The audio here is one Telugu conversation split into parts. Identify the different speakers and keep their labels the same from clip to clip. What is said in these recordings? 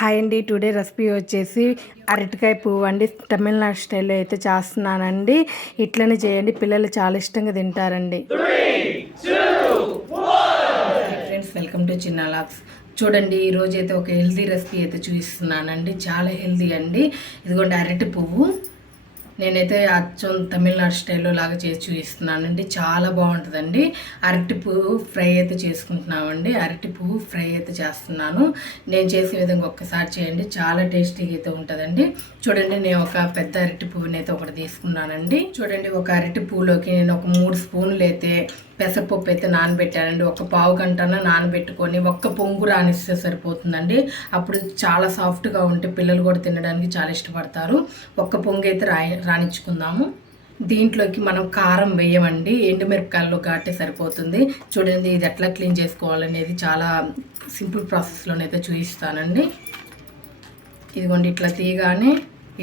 Speaker 1: హాయ్ అండి. టుడే రెసిపీ వచ్చేసి అరటికాయ పువ్వు అండి. తమిళనాడు స్టైల్లో అయితే చేస్తున్నానండి. ఇట్లనే చేయండి. పిల్లలు చాలా ఇష్టంగా తింటారండి. ఫ్రెండ్స్ వెల్కమ్ టు చిన్న లాక్స్ చూడండి ఈరోజు అయితే ఒక హెల్తీ రెసిపీ అయితే చూపిస్తున్నానండి. చాలా హెల్తీ అండి. ఇదిగోండి అరటి పువ్వు. నేనైతే అచ్చం తమిళనాడు స్టైల్లో లాగా చేసి చూపిస్తున్నానండి. చాలా బాగుంటుందండి. అరటి పువ్వు ఫ్రై అయితే చేసుకుంటున్నామండి. అరటి పువ్వు ఫ్రై అయితే చేస్తున్నాను. నేను చేసే విధంగా ఒక్కసారి చేయండి. చాలా టేస్టీగా అయితే ఉంటుందండి. చూడండి నేను ఒక పెద్ద అరటి పువ్వునైతే ఒకటి తీసుకున్నానండి. చూడండి ఒక అరటి పువ్వులోకి నేను ఒక మూడు స్పూన్లు అయితే పెసరపప్పు అయితే నానబెట్టానండి. ఒక పావు గంటన నానబెట్టుకొని ఒక్క పొంగు రానిస్తే సరిపోతుందండి. అప్పుడు చాలా సాఫ్ట్గా ఉంటే పిల్లలు కూడా తినడానికి చాలా ఇష్టపడతారు. ఒక్క పొంగు అయితే రాయి రాణించుకుందాము. దీంట్లోకి మనం కారం వేయమండి. ఎండుమిరపకాయల్లో కాటే సరిపోతుంది. చూడండి ఇది ఎట్లా క్లీన్ చేసుకోవాలనేది చాలా సింపుల్ ప్రాసెస్లోనైతే చూపిస్తానండి. ఇదిగోండి ఇట్లా తీయగానే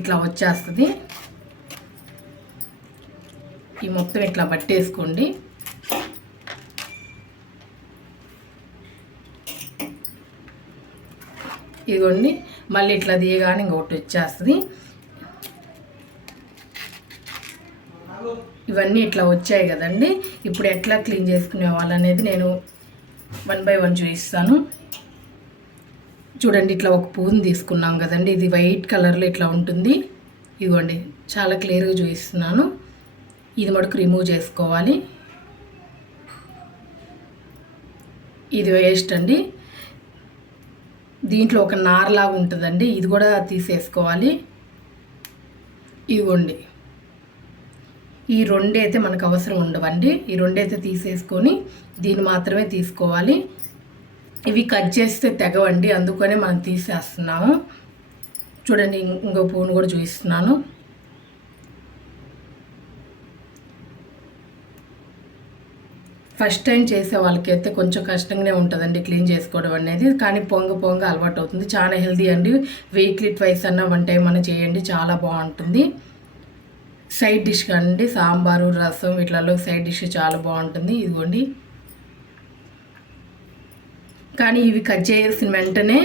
Speaker 1: ఇట్లా వచ్చేస్తుంది. ఈ మొత్తం ఇట్లా పట్టేసుకోండి. ఇదిగోండి మళ్ళీ ఇట్లా తీయగానే ఇంకొకటి వచ్చేస్తుంది. ఇవన్నీ ఇట్లా వచ్చాయి కదండి. ఇప్పుడు ఎట్లా క్లీన్ చేసుకునే వాళ్ళనేది నేను వన్ బై వన్ చూపిస్తాను. చూడండి ఇట్లా ఒక పువ్వుని తీసుకున్నాం కదండి. ఇది వైట్ కలర్లో ఇట్లా ఉంటుంది. ఇదిగోండి చాలా క్లియర్గా చూపిస్తున్నాను. ఇది మటుకు రిమూవ్ చేసుకోవాలి. ఇది వేస్ట్ అండి. దీంట్లో ఒక నారలాగా ఉంటుందండి. ఇది కూడా తీసేసుకోవాలి. ఇవ్వండి. ఈ రెండైతే మనకు అవసరం ఉండవండి. ఈ రెండైతే తీసేసుకొని దీన్ని మాత్రమే తీసుకోవాలి. ఇవి కట్ చేస్తే తెగవండి. అందుకనే మనం తీసేస్తున్నాము. చూడండి ఇంకో పువ్వును కూడా చూపిస్తున్నాను. ఫస్ట్ టైం చేసే వాళ్ళకైతే కొంచెం కష్టంగానే ఉంటుందండి క్లీన్ చేసుకోవడం అనేది. కానీ పొంగ పొంగ అలవాటు అవుతుంది చాలా హెల్దీ అండి. వీక్లీ ట్వైస్ అన్న వన్ టైం అన్న చేయండి. చాలా బాగుంటుంది. సైడ్ డిష్ అండి సాంబారు రసం వీటిలలో సైడ్ డిష్ చాలా బాగుంటుంది. ఇదిగోండి. కానీ ఇవి కట్ చేసిన వెంటనే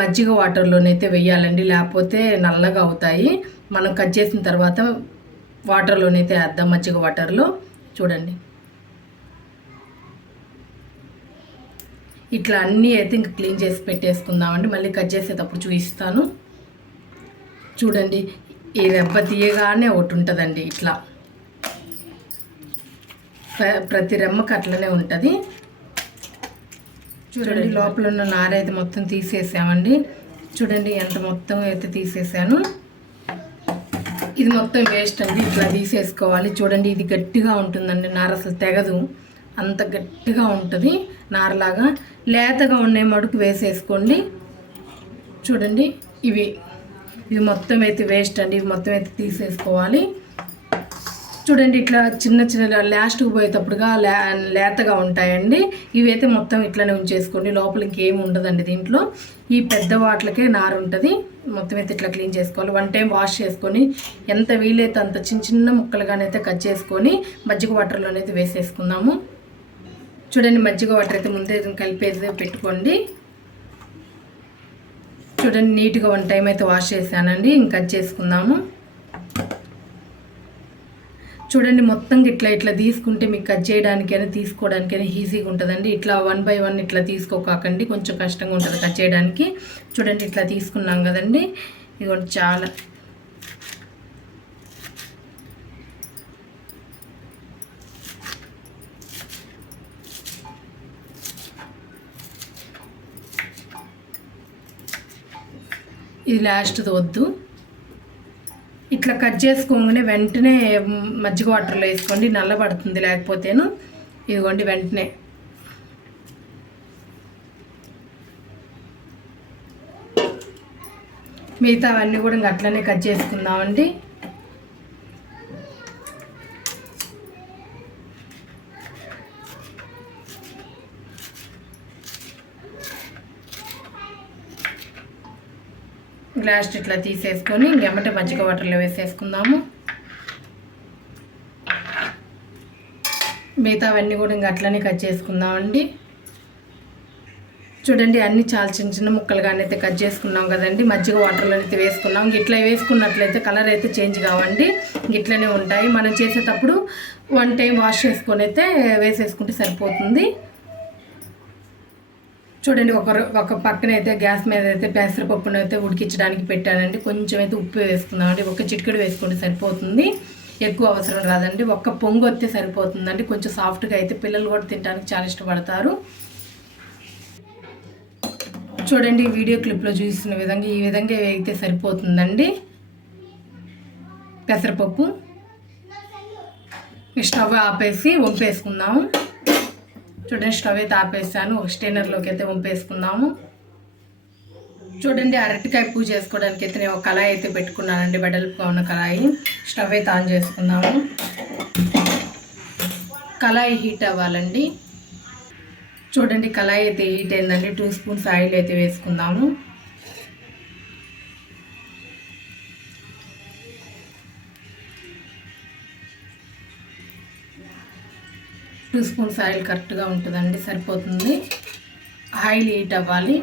Speaker 1: మజ్జిగ వాటర్లోనైతే వేయాలండి. లేకపోతే నల్లగా అవుతాయి. మనం కట్ చేసిన తర్వాత వాటర్లోనైతే వేద్దాం మజ్జిగ వాటర్లో చూడండి. ఇట్లా అన్నీ అయితే ఇంక క్లీన్ చేసి పెట్టేసుకుందామండి. మళ్ళీ కట్ చేసేటప్పుడు చూపిస్తాను. చూడండి ఈ రెబ్బ తీయగానే ఒకటి ఉంటుందండి ఇట్లా. ప్రతి రెమ్మకి అట్లనే ఉంటుంది. చూడండి. లోపల ఉన్న నార అయితే మొత్తం తీసేసామండి. చూడండి ఎంత మొత్తం అయితే తీసేసాను. ఇది మొత్తం వేస్ట్ అండి. ఇట్లా తీసేసుకోవాలి. చూడండి ఇది గట్టిగా ఉంటుందండి. నార అసలు తెగదు. అంత గట్టిగా ఉంటుంది నారలాగా. లేతగా ఉండే మడుకు వేసేసుకోండి. చూడండి ఇవి ఇవి మొత్తం అయితే వేస్ట్ అండి. ఇవి మొత్తం అయితే తీసేసుకోవాలి. చూడండి ఇట్లా చిన్న చిన్న లాస్ట్కి పోయేటప్పుడుగా లే లేతగా ఉంటాయండి. ఇవి అయితే మొత్తం ఇట్లనే ఉంచేసుకోండి. లోపల ఇంకేమి ఉండదండి దీంట్లో. ఈ పెద్ద వాటిలకే నారు ఉంటుంది. మొత్తం అయితే ఇట్లా క్లీన్ చేసుకోవాలి. వన్ టైం వాష్ చేసుకొని ఎంత వీలైతే అంత చిన్న చిన్న ముక్కలుగానైతే కట్ చేసుకొని మజ్జిగ వాటర్లోనైతే వేసేసుకుందాము. చూడండి మజ్జిగ వాటర్ అయితే ముందే కలిపేది పెట్టుకోండి. చూడండి నీట్గా వన్ టైం అయితే వాష్ చేశానండి. ఇంకా చేసుకుందాము. చూడండి మొత్తం ఇట్లా ఇట్లా తీసుకుంటే మీకు కట్ చేయడానికైనా తీసుకోవడానికైనా ఈజీగా ఉంటుందండి. ఇట్లా వన్ బై వన్ ఇట్లా తీసుకోకాకండి. కొంచెం కష్టంగా ఉంటుంది కట్ చేయడానికి. చూడండి ఇట్లా తీసుకున్నాం కదండి. ఇదిగోండి చాలా ఇది లాస్ట్ది వద్దు. ఇట్లా కట్ చేసుకోగానే వెంటనే మజ్జిగ వాటర్లో వేసుకోండి నల్లబడుతుంది. లేకపోతేను ఇదిగోండి వెంటనే. మిగతా అవన్నీ కూడా అట్లనే కట్ చేసుకుందామండి. లాస్ట్ ఇట్లా తీసేసుకొని ఇంకెమ్మటే మజ్జిగ వాటర్లో వేసేసుకుందాము. మిగతా అవన్నీ కూడా ఇంకా అట్లనే కట్ చేసుకుందామండి. చూడండి అన్నీ చాలా చిన్న చిన్న ముక్కలుగానే అయితే కట్ చేసుకున్నాం కదండి. మజ్జిగ వాటర్లో అయితే వేసుకున్నాం. ఇట్లా వేసుకున్నట్లయితే కలర్ అయితే చేంజ్ కావండి. ఇట్లనే ఉంటాయి. మనం చేసేటప్పుడు వన్ టైం వాష్ చేసుకొని అయితే వేసేసుకుంటే సరిపోతుంది. చూడండి ఒక ఒక పక్కన అయితే గ్యాస్ మీద అయితే పెసరపప్పును అయితే ఉడికించడానికి పెట్టానండి. కొంచెం అయితే ఉప్పు వేసుకుందామండి. ఒక చిటికెడు వేసుకుంటే సరిపోతుంది. ఎక్కువ అవసరం రాదండి. ఒక్క పొంగు వస్తే సరిపోతుందండి. కొంచెం సాఫ్ట్గా అయితే పిల్లలు కూడా తినడానికి చాలా ఇష్టపడతారు. చూడండి వీడియో క్లిప్లో చూసిన విధంగా ఈ విధంగా వేగితే సరిపోతుందండి. పెసరపప్పు. స్టవ్ ఆపేసి వంపేసుకుందాము. చూడండి స్టవ్ అయితే ఆపేసాను. ఒక స్టైనర్లోకి అయితే వంపేసుకుందాము చూడండి అరటికాయ పూజ చేసుకోవడానికి అయితే నేను ఒక కళాయి అయితే పెట్టుకున్నానండి వెడల్పుగా ఉన్న కళాయి. స్టవ్ అయితే ఆన్ చేసుకుందాము. కళాయి హీట్ అవ్వాలండి. చూడండి కళాయి అయితే హీట్ అయిందండి. టూ స్పూన్స్ ఆయిల్ అయితే వేసుకుందాము. టూ స్పూన్స్ ఆయిల్ కరెక్ట్గా ఉంటుందండి సరిపోతుంది. ఆయిల్ హీట్ అవ్వాలి.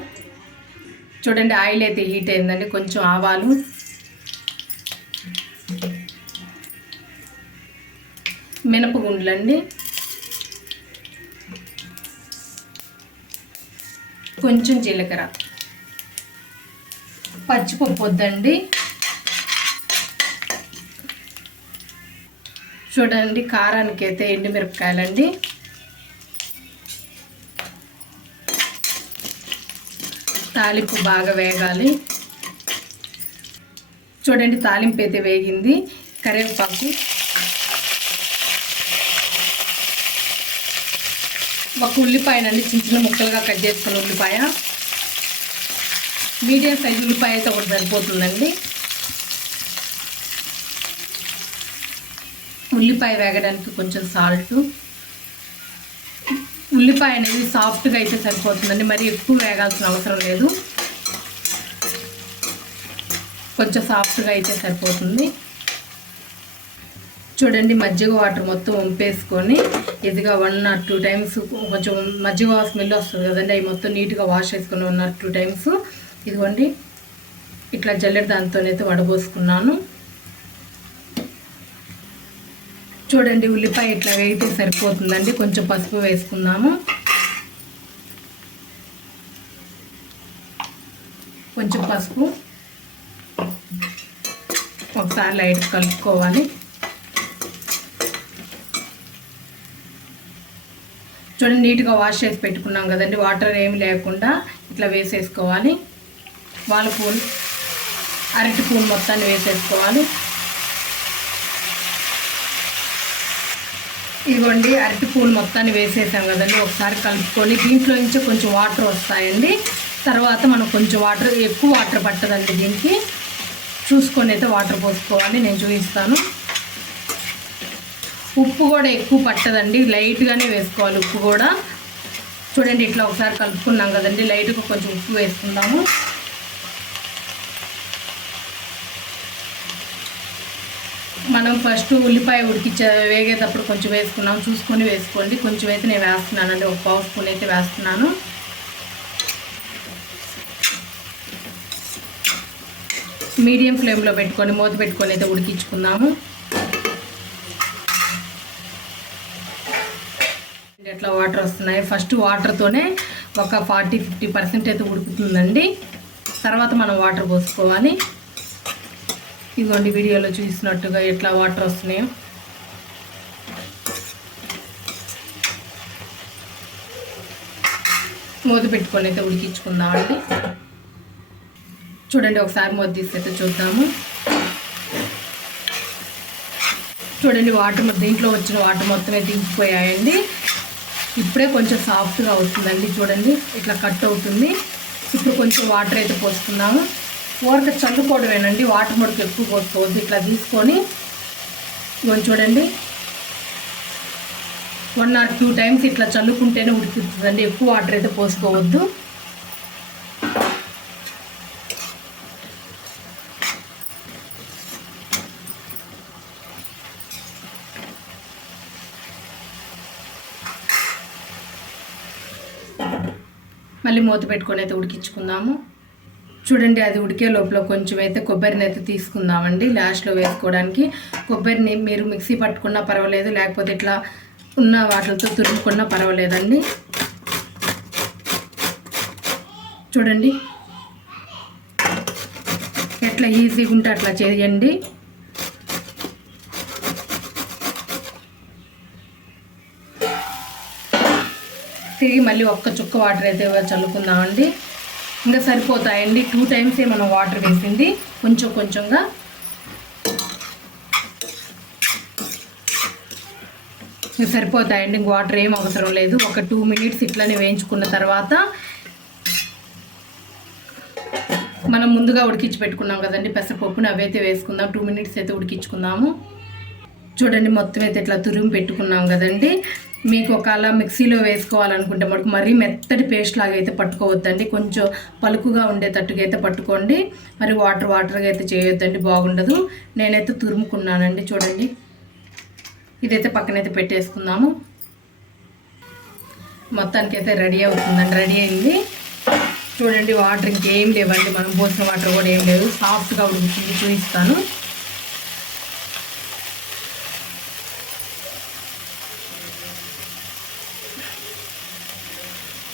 Speaker 1: చూడండి ఆయిల్ అయితే హీట్ అయిందండి కొంచెం ఆవాలు. మినపగుండ్లండి. కొంచెం జీలకర్ర. పచ్చిపప్పు వద్దండి. చూడండి కారానికి అయితే ఎండుమిరపకాయలండి. తాలింపు బాగా వేగాలి. చూడండి తాలింపు అయితే వేగింది. కరివేపాకు. ఒక ఉల్లిపాయనండి చిన్న చిన్న ముక్కలుగా కట్ చేసుకున్న ఉల్లిపాయ. మీడియం సైజ్ ఉల్లిపాయ అయితే ఒకటి సరిపోతుందండి. ఉల్లిపాయ వేగడానికి కొంచెం సాల్ట్ ఉల్లిపాయ అనేది సాఫ్ట్గా అయితే సరిపోతుందండి. మరి ఎక్కువ వేగాల్సిన అవసరం లేదు. కొంచెం సాఫ్ట్గా అయితే సరిపోతుంది. చూడండి మజ్జిగ వాటర్ మొత్తం వంపేసుకొని ఇదిగా వన్ ఆర్ టూ టైమ్స్ కొంచెం మజ్జిగ స్మెల్ వస్తుంది కదండి. అవి మొత్తం నీట్గా వాష్ చేసుకుని వన్ ఆర్ టూ టైమ్స్ ఇదిగోండి ఇట్లా జల్లెడ దాంతోనైతే వడబోసుకున్నాను. చూడండి ఉల్లిపాయ ఇట్లా వేగితే సరిపోతుందండి. కొంచెం పసుపు వేసుకుందాము. కొంచెం పసుపు. ఒకసారి లైట్ కలుపుకోవాలి. చూడండి నీట్గా వాష్ చేసి పెట్టుకున్నాం కదండి. వాటర్ ఏమి లేకుండా ఇట్లా వేసేసుకోవాలి. వాళ్ళ పూలు అరటి పూలు మొత్తాన్ని వేసేసుకోవాలి. ఇవ్వండి అరటి పూలు మొత్తాన్ని వేసేసాం కదండి ఒకసారి కలుపుకొని దీంట్లో నుంచి కొంచెం వాటర్ వస్తాయండి. తర్వాత మనం కొంచెం వాటర్ ఎక్కువ వాటర్ పట్టదండి దీనికి. చూసుకొని అయితే వాటర్ పోసుకోవాలి నేను చూపిస్తాను. ఉప్పు కూడా ఎక్కువ పట్టదండి లైట్గానే వేసుకోవాలి ఉప్పు కూడా. చూడండి ఇట్లా ఒకసారి కలుపుకున్నాం కదండి లైట్గా కొంచెం ఉప్పు వేసుకుందాము. మనం ఫస్ట్ ఉల్లిపాయ ఉడికిచ్చే వేగేటప్పుడు కొంచెం వేసుకున్నాం. చూసుకొని వేసుకోండి. కొంచెం అయితే నేను వేస్తున్నానండి. ఒక పావు స్పూన్ అయితే వేస్తున్నాను. మీడియం ఫ్లేమ్లో పెట్టుకొని మూత పెట్టుకొని అయితే ఉడికించుకుందాము. ఎట్లా వాటర్ వస్తున్నాయి? ఫస్ట్ వాటర్తోనే ఒక ఫార్టీ ఫిఫ్టీ పర్సెంట్ అయితే ఉడుకుతుందండి. తర్వాత మనం వాటర్ పోసుకోవాలి. ఇదిగోండి వీడియోలో చూసినట్టుగా ఎట్లా వాటర్ వస్తున్నాయో. మూత పెట్టుకొని అయితే ఉడికించుకుందామండి చూడండి ఒకసారి మూత తీసి అయితే చూద్దాము. చూడండి వాటర్ మొత్తం దీంట్లో వచ్చిన వాటర్ మొత్తం అయితే ఇంకిపోయాయండి. ఇప్పుడే కొంచెం సాఫ్ట్గా అవుతుందండి చూడండి ఇట్లా కట్ అవుతుంది. ఇప్పుడు కొంచెం వాటర్ అయితే పోసుకుందాము. ఊరక చల్లుకోవడమేనండి. వాటర్ ముడక ఎక్కువ పోసుకోవద్దు. ఇట్లా తీసుకొని ఇవన్నీ చూడండి. వన్ ఆర్ టూ టైమ్స్ ఇట్లా చల్లుకుంటేనే ఉడికిస్తుందండి ఎక్కువ వాటర్ అయితే పోసుకోవద్దు. మళ్ళీ మూత పెట్టుకొని అయితే ఉడికించుకుందాము. చూడండి అది ఉడికే లోపల కొంచెం అయితే కొబ్బరిని అయితే తీసుకుందామండి లాస్ట్లో వేసుకోవడానికి కొబ్బరిని మీరు మిక్సీ పట్టుకున్నా పర్వాలేదు లేకపోతే ఇట్లా ఉన్న వాటితో తురుముకున్నా పర్వాలేదండి. చూడండి ఎట్లా ఈజీగా ఉంటే అట్లా చేయండి. తిరిగి మళ్ళీ ఒక్క చుక్క వాటర్ అయితే చల్లుకుందామండి. ఇంకా సరిపోతాయండి. టూ టైమ్సే మనం వాటర్ వేసింది. కొంచెం కొంచెంగా. ఇంకా సరిపోతాయండి. ఇంక వాటర్ ఏం అవసరం లేదు. ఒక టూ మినిట్స్ ఇట్లనే వేయించుకున్న తర్వాత మనం ముందుగా ఉడికించి పెట్టుకున్నాం కదండి. పెసరపప్పుని అవైతే వేసుకుందాం. టూ మినిట్స్ అయితే ఉడికించుకుందాము. చూడండి మొత్తం అయితే ఇట్లా తురిమి పెట్టుకున్నాం కదండి. మీకు ఒకవేళ మిక్సీలో వేసుకోవాలనుకుంటే మనకు మరీ మెత్తటి పేస్ట్ లాగా అయితే పట్టుకోవద్దండి. కొంచెం పలుకుగా ఉండేటట్టుగా అయితే పట్టుకోండి. మరి వాటర్ వాటర్గా అయితే చేయొద్దండి బాగుండదు. నేనైతే తురుముకున్నానండి చూడండి. ఇదైతే పక్కనైతే పెట్టేసుకుందాము. మొత్తానికి అయితే రెడీ అవుతుందండి రెడీ అయింది. చూడండి వాటర్ ఇంకేం లేవండి. మనం పోసిన వాటర్ కూడా ఏం లేదు సాఫ్ట్గా ఉడుకుతుంది చూపిస్తాను.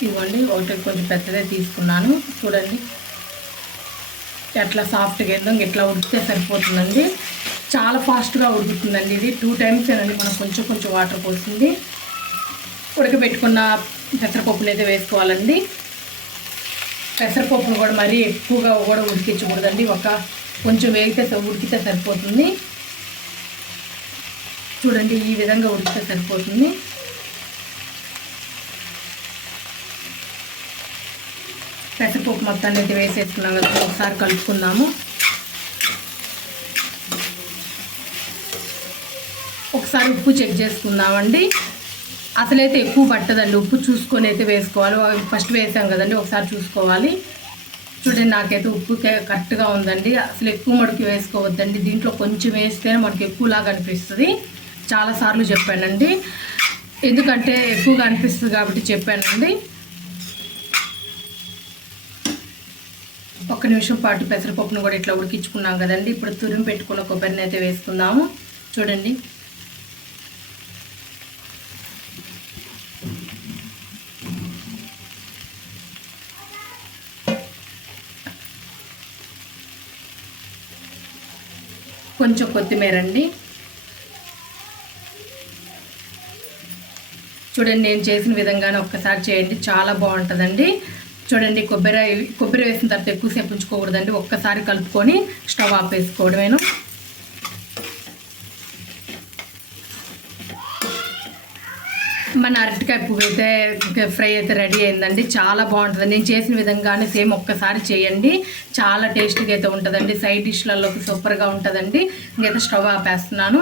Speaker 1: ఇవ్వండి. ఒకటి కొంచెం పెద్దదే తీసుకున్నాను. చూడండి. ఎట్లా సాఫ్ట్గా ఏందో ఎట్లా ఉడికితే సరిపోతుందండి. చాలా ఫాస్ట్గా ఉడుకుతుందండి ఇది. టూ టైమ్స్ ఏనండి మనం కొంచెం కొంచెం వాటర్ పోసింది ఉడకబెట్టుకున్న పెసరపప్పులు అయితే వేసుకోవాలండి. పెసరపప్పును కూడా మరీ ఎక్కువగా కూడా ఉడికించకూడదండి. ఒక కొంచెం వేగితే ఉడికితే సరిపోతుంది. చూడండి ఈ విధంగా ఉడికితే సరిపోతుంది. పెసరపప్పు మొత్తాన్ని అయితే వేసేసుకున్నాం కదా ఒకసారి కలుపుకుందాము. ఒకసారి ఉప్పు చెక్ చేసుకుందామండి. అసలైతే ఎక్కువ పట్టదండి ఉప్పు చూసుకొని అయితే వేసుకోవాలి. ఫస్ట్ వేసాం కదండి ఒకసారి చూసుకోవాలి. చూడండి నాకైతే ఉప్పు కరెక్ట్గా ఉందండి. అసలు ఎక్కువ మడుకు వేసుకోవద్దండి. దీంట్లో కొంచెం వేస్తేనే మనకి ఎక్కువలాగా అనిపిస్తుంది. చాలాసార్లు చెప్పానండి. ఎందుకంటే ఎక్కువగా అనిపిస్తుంది కాబట్టి చెప్పానండి. ఒక్క నిమిషం పాటు పెసరపప్పును కూడా ఇట్లా ఉడికించుకున్నాం కదండి. ఇప్పుడు తురిమి పెట్టుకున్న కొబ్బరిని అయితే వేసుకుందాము. చూడండి. కొంచెం కొత్తిమీర అండి చూడండి నేను చేసిన విధంగానే ఒక్కసారి చేయండి. చాలా బాగుంటుందండి. చూడండి కొబ్బరి కొబ్బరి వేసిన తర్వాత ఎక్కువసేపు ఉంచుకోకూడదండి. ఒక్కసారి కలుపుకొని స్టవ్ ఆఫ్ వేసుకోవడమేను మన అరటికాయ పువ్వు అయితే ఫ్రై అయితే రెడీ అయిందండి. చాలా బాగుంటుంది నేను చేసిన విధంగానే సేమ్ ఒక్కసారి చేయండి. చాలా టేస్ట్గా అయితే ఉంటుందండి. సైడ్ డిష్లలోకి సూపర్గా ఉంటుందండి. ఇంకైతే స్టవ్ ఆపేస్తున్నాను.